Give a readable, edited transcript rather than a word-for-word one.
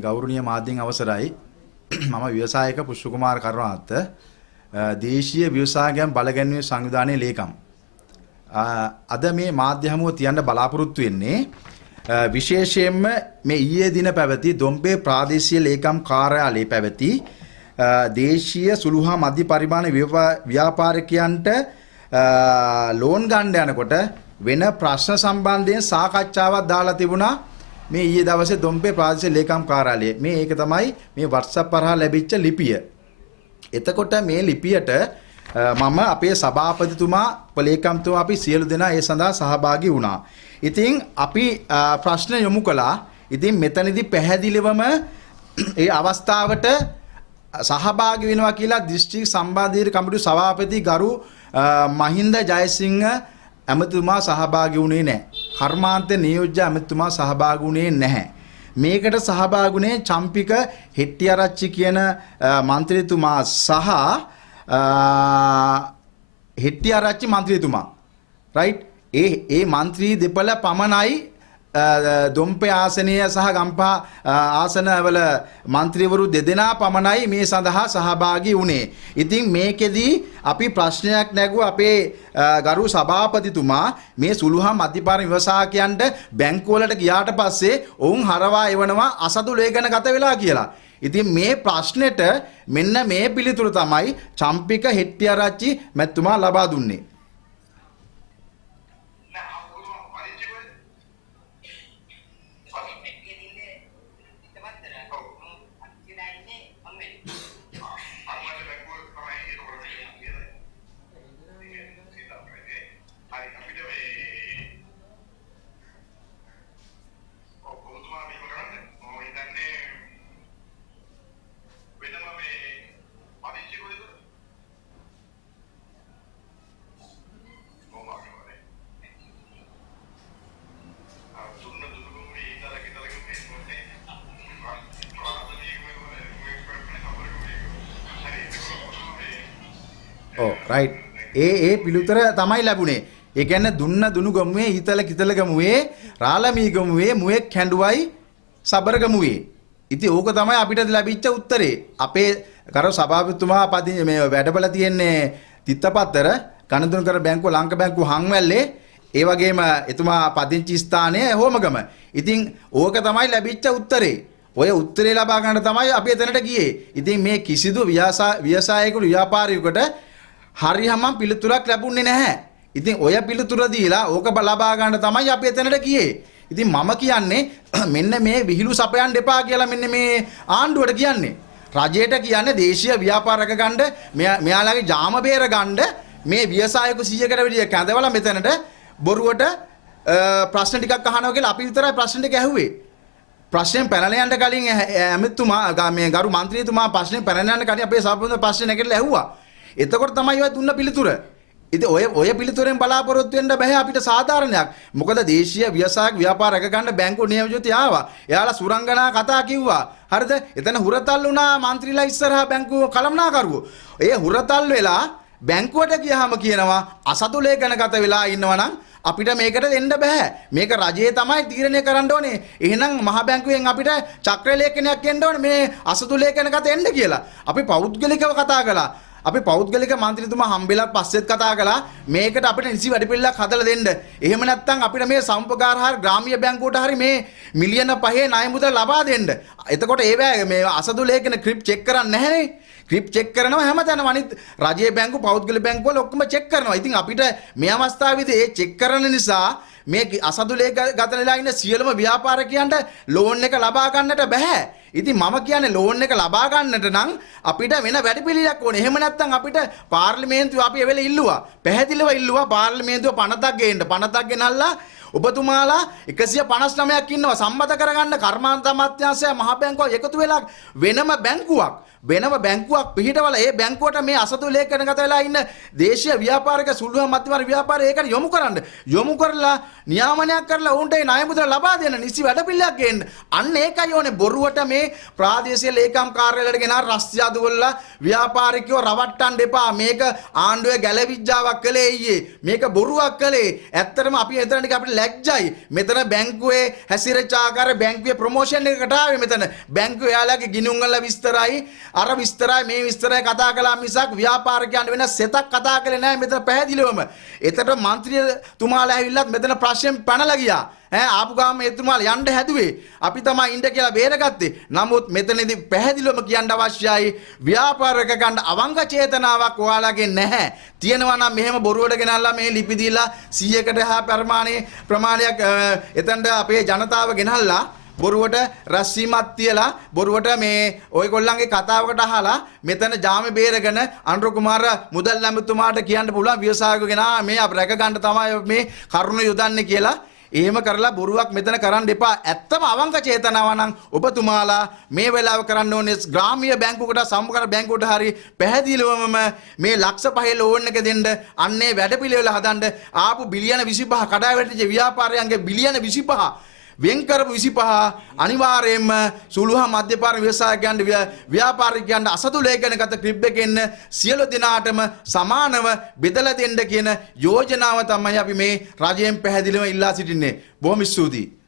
ගෞරවනීය මාධ්‍යයෙන් අවසරයි මම ව්‍යවසායක පුෂ්පකුමාර කරුණාරත්න දේශීය ව්‍යවසායකයන් බලගැන්වීමේ සංවිධානයේ ලේකම් අද මේ මාධ්‍ය හමුව තියන්න බලාපොරොත්තු වෙන්නේ විශේෂයෙන්ම මේ ඊයේ දින පැවති දොම්බේ ප්‍රාදේශීය ලේකම් කාර්යාලයේ පැවති දේශීය සුළු හා මධ්‍ය පරිමාණ ව්‍යාපාරිකයන්ට ලෝන් ගන්න යනකොට වෙන ප්‍රශ්න සම්බන්ධයෙන් සාකච්ඡාවක් දාලා තිබුණා මේ ඊයේ දවසේ දොම්බේ ප්‍රාදේශීය ලේකම් කාර්යාලයේ මේ ඒක තමයි මේ WhatsApp හරහා ලැබිච්ච ලිපිය. එතකොට මේ ලිපියට මම අපේ සභාපතිතුමා ලේකම්තුමා අපි සියලු දෙනා ඒ සඳහා සහභාගී වුණා. ඉතින් අපි ප්‍රශ්න යොමු කළා. ඉතින් මෙතනදී පැහැදිලිවම ඒ අවස්ථාවට සහභාගී වෙනවා කියලා දිස්ත්‍රික් සම්බන්ධීර කමිටුවේ සභාපති ගරු මහින්ද ජයසිංහ ඇමතුමා සහභාගී වුණේ නැහැ. කර්මාන්ත නියෝජ්‍ය ඇමතුමා සහභාගී වුණේ නැහැ. මේකට සහභාගී වුණේ චම්පික හෙට්ටිආරච්චි කියන മന്ത്രിතුමා සහ හෙට්ටිආරච්චි മന്ത്രിතුමා. රයිට් ඒ മന്ത്രി දෙපළ පමණයි දොම්පේ ආසනීය සහ ගම්පහ ආසනවල മന്ത്രിවරු දෙදෙනා පමණයි මේ සඳහා සහභාගී වුණේ. ඉතින් මේකෙදී අපි ප්‍රශ්නයක් නැගුවා අපේ ගරු සභාපතිතුමා මේ සුළු හා මධ්‍යපරිමාණ ව්‍යවසායකයන්ට බැංකු වලට ගියාට පස්සේ ඔවුන් හරවා එවනවා අසතු ලේඛන ගත වෙලා කියලා. ඉතින් මේ ප්‍රශ්නෙට මෙන්න මේ පිළිතුර තමයි චම්පික හෙට්ටිආරච්චි මැතිතුමා ලබා දුන්නේ. රයිට් ඒ පිළිතුර තමයි ලැබුණේ. ඒ කියන්නේ දුන්න දුනු ගමුවේ ඊතල කිතල ගමුවේ රාළමී ගමුවේ මුවෙක් හැඬුවයි සබර ගමුවේ. ඉතින් ඕක තමයි අපිට ලැබිච්ච උත්තරේ. අපේ කරු සභාපතිතුමා මේ වැඩබල තියෙන්නේ තිත්තපත්තර කනදුනකර බැංකුව ලංක බැංකුව හංවැල්ලේ ඒ වගේම එතුමා පදිංචි ස්ථානයේ හෝමගම. ඉතින් ඕක තමයි ලැබිච්ච උත්තරේ. ඔය උත්තරේ ලබා ගන්න තමයි අපි එතනට ගියේ. ඉතින් මේ කිසිදු ව්‍යවසායකරු ව්‍යාපාරිකයෙකුට හරියම පිළිතුරක් ලැබුණේ නැහැ. ඉතින් ඔය පිළිතුර දීලා ඕක ලබා ගන්න තමයි අපි එතනට ගියේ. ඉතින් මම කියන්නේ මෙන්න මේ විහිළු සපයන්න එපා කියලා මෙන්න මේ ආණ්ඩුවට කියන්නේ. රජයට කියන්නේ දේශීය ව්‍යාපාරක ගන්න මෙයාලගේ ජාම බේර ගන්න මේ ව්‍යවසායක 100කට වැඩිය කැඳවලා මෙතනට බොරුවට ප්‍රශ්න ටිකක් අහනවා කියලා අපි විතරයි ප්‍රශ්න ටික ඇහුවේ. ප්‍රශ්නෙන් පැනලා යන්න කලින් ඇමතුමා මේ ගරු മന്ത്രിතුමා ප්‍රශ්නෙන් පැනලා යන්න කලින් අපේ සභාපති ප්‍රශ්න නැගලා ඇහුවා. එතකොට තමයි ඔය දුන්න පිළිතුර. ඉතින් ඔය පිළිතුරෙන් බලාපොරොත්තු වෙන්න බෑ අපිට සාධාරණයක්. මොකද දේශීය ව්‍යවසායක ව්‍යාපාර රැක ගන්න බැංකුව නියෝජිතය ආවා. එයාලා සුරංගනා කතා කිව්වා. හරිද? එතන හුරතල් වුණා മന്ത്രിලා ඉස්සරහා බැංකුව කළමනාකරුවෝ. ඒ හුරතල් වෙලා බැංකුවට ගියාම කියනවා අසතු ලේඛන ගත වෙලා ඉන්නවනම් අපිට මේකට දෙන්න බෑ. මේක රජයේ තමයි තීරණය කරන්න ඕනේ. එහෙනම් මහ බැංකුවෙන් අපිට චක්‍ර ලේඛනයක් එන්න ඕනේ මේ අසතු ලේඛන ගත එන්න කියලා. අපි පෞද්ගලිකව කතා කළා. අපි පෞද්ගලික മന്ത്രിතුමා හම්බෙලා පස්සෙත් කතා කළා මේකට අපිට නිසි වැඩපිළිවෙලක් හදලා දෙන්න. එහෙම නැත්නම් අපිට මේ සම්පකාර හරි ග්‍රාමීය බැංකුවට හරි මේ මිලියන 5 ණය මුදල් ලබා දෙන්න. එතකොට ඒ මේ අසතු ලේඛන ක්‍රිප් චෙක් කරන්නේ නැහැනේ. ක්‍රිප් චෙක් කරනවා හැමතැනම අනිත් රජයේ බැංකු පෞද්ගලික බැංකු වල ඔක්කොම චෙක් කරනවා. ඉතින් අපිට මේ අවස්ථාවේදී ඒ චෙක් කරන නිසා මේ අසතු ලේඛන ගත වෙලා ඉන්න සියලුම ව්‍යාපාරිකයන්ට ලෝන් එක ලබා ගන්නට බෑ. ඉතින් මම කියන්නේ ලෝන් එක ලබා ගන්නට නම් අපිට වෙන වැඩපිළිවෙලක් ඕනේ. එහෙම නැත්නම් අපිට පාර්ලිමේන්තුව අපි එවෙල ඉල්ලුවා. පැහැදිලිව ඉල්ලුවා පාර්ලිමේන්තුව පනතක් ගේන්න. පනතක් ගෙනල්ලා ඔබතුමාලා 159ක් ඉන්නවා සම්මත කරගන්න කර්මාන්ත අමාත්‍යාංශය මහ බැංකුව එකතු වෙලා වෙනම බැංකුවක් පිහිටවල ඒ බැංකුවට මේ අසතු ලේඛන ගත වෙලා ඉන්න දේශීය ව්‍යාපාරික සුළු මධ්‍යම ව්‍යාපාරය ඒකට යොමු කරලා නියාමනයක් කරලා උන්ට ඒ ණය මුදල් ලබා දෙන්න නිසි වැඩපිළිවෙලක් ගේන්න. අන්න ඒකයි ඕනේ. බොරුවට මේ ප්‍රාදේශීය ලේකම් කාර්යාලයට ගෙන රස්තියාදු වල ව්‍යාපාරිකයෝ රවට්ටන්න එපා. මේක ආණ්ඩුවේ ගැලවිජ්ජාවක් කළේ ඊයේ. මේක බොරුවක් කළේ. ඇත්තටම අපි එතනට අපිට ලැජ්ජයි. මෙතන බැංකුවේ හැසිරෙච්ච ආකාරය බැංකුවේ ප්‍රොමෝෂන් එකකට ආවේ මෙතන. බැංකුවේ යාළුවගේ ගිණුම් වල විස්තරයි අර විස්තරයි මේ විස්තරයි කතා කළා මිසක් ව්‍යාපාරිකයන්ට වෙන සෙතක් කතා කළේ නැහැ මෙතන පැහැදිලිවම. එතකොට മന്ത്രിතුමාලා ඇවිල්ලත් මෙතන ප්‍රශ්නෙන් පැනලා ගියා. ආපු ගාම එතුමාලා යන්න හැදුවේ. අපි තමයි ඉන්න කියලා බේරගත්තේ. නමුත් මෙතනදී පැහැදිලිවම කියන්න අවශ්‍යයි ව්‍යාපාරික ගන්න අවංක චේතනාවක් ඔයාලගේ නැහැ. තියෙනවා නම් මෙහෙම බොරුවට ගෙනල්ලා මේ ලිපි දීලා 100කට හා ප්‍රමාණයක් එතනට අපේ ජනතාව ගෙනල්ලා බොරුවට රැස්වීමක් තියලා බොරුවට මේ ඔයගොල්ලන්ගේ කතාවකට අහලා මෙතන ජාමේ බේරගෙන අනුර කුමාර මුදල් ඇමතුමාට කියන්න පුළුවන් ව්‍යවසායකගෙන මේ අප රැක ගන්න තමයි මේ කරුණ යොදන්නේ කියලා. එහෙම කරලා බොරුවක් මෙතන කරන්න එපා. ඇත්තම අවංක චේතනාව නම් ඔබතුමාලා මේ වෙලාව කරන්න ඕනේ ග්‍රාමීය බැංකුවකට සම්මුඛ බැංකුවට හරි පැහැදිලිවම මේ ලක්ෂ 5 ලෝන් එක දෙන්න අන්නේ වැඩපිළිවෙල හදන්න ආපු බිලියන 25 කඩා වැටිච්ච ව්‍යාපාරයන්ගේ බිලියන 25 වෙන් කරපු 25 අනිවාර්යයෙන්ම සුළුහා මධ්‍යපාර ව්‍යවසායකයන්ට ව්‍යාපාරිකයන්ට අසතු ලේඛනගත ක්‍රිබ් එකෙන් සියලු දෙනාටම සමානව බෙදලා දෙන්න කියන යෝජනාව තමයි අපි මේ රජයෙන් පැහැදිලිව ඉල්ලා සිටින්නේ. බොහොම ස්තුතියි.